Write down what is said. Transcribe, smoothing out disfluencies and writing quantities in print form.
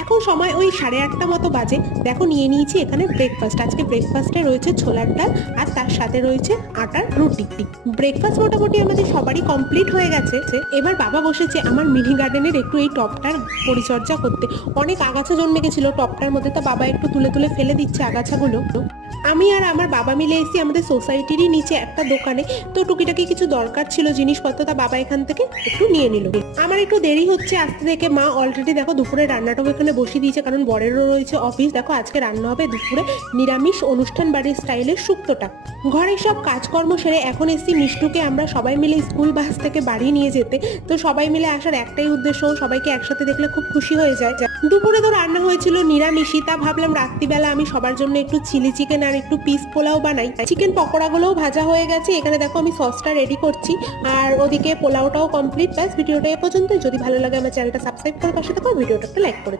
এখন সময় ওই 8:30 মতো বাজে। দেখো নিয়ে নিয়েছি এখানে ব্রেকফাস্ট। আজকে ব্রেকফাস্টে রয়েছে ছোলার ডাল আর তার সাথে রয়েছে আটার রুটি। ব্রেকফাস্ট মোটামুটি আমাদের সবারই কমপ্লিট হয়ে গেছে। এবার বাবা বসেছে আমার মিনি গার্ডেনের একটু এই টবটার পরিচর্যা করতে। অনেক আগাছা জন্মে গেছিল টবটার মধ্যে, তা বাবা একটু তুলে তুলে ফেলে দিচ্ছে আগাছাগুলো। আমি আর আমার বাবা মিলে এসেছি আমাদের সোসাইটিরই নিচে একটা দোকানে। তো টুকিটাকি কিছু দরকার ছিল জিনিসপত্র, তা বাবা এখান থেকে একটু নিয়ে নিল। আমার একটু দেরি হচ্ছে আসতে দেখে মা অলরেডি দেখো দুপুরে রান্নাটাও এখানে বসিয়ে দিয়েছে, কারণ বরেরও রয়েছে অফিস। দেখো আজকে রান্না হবে দুপুরে নিরামিষ অনুষ্ঠান বাড়ির স্টাইলের শুক্তোটা। ঘরে সব কাজকর্ম সেরে এখন এসেছি মিষ্টুকে আমরা সবাই মিলে স্কুল বাস থেকে বাড়ি নিয়ে যেতে। তো সবাই মিলে আসার একটাই উদ্দেশ্য, সবাইকে একসাথে দেখলে খুব খুশি হয়ে যায়। দুপুরে তো রান্না হয়েছিল নিরামিষই, তা ভাবলাম রাত্রিবেলা আমি সবার জন্য একটু চিলি চিকেন আর একটু পিস পোলাও বানাই। চিকেন পকোড়াগুলোও ভাজা হয়ে গেছে, এখানে দেখো আমি সসটা রেডি করছি আর ওদিকে পোলাওটাও কমপ্লিট। ব্যাস ভিডিওটা এ পর্যন্ত। যদি ভালো লাগে আমার চ্যানেলটা সাবস্ক্রাইব করে পাশে থাকো, ভিডিওটা একটা লাইক করে দিও।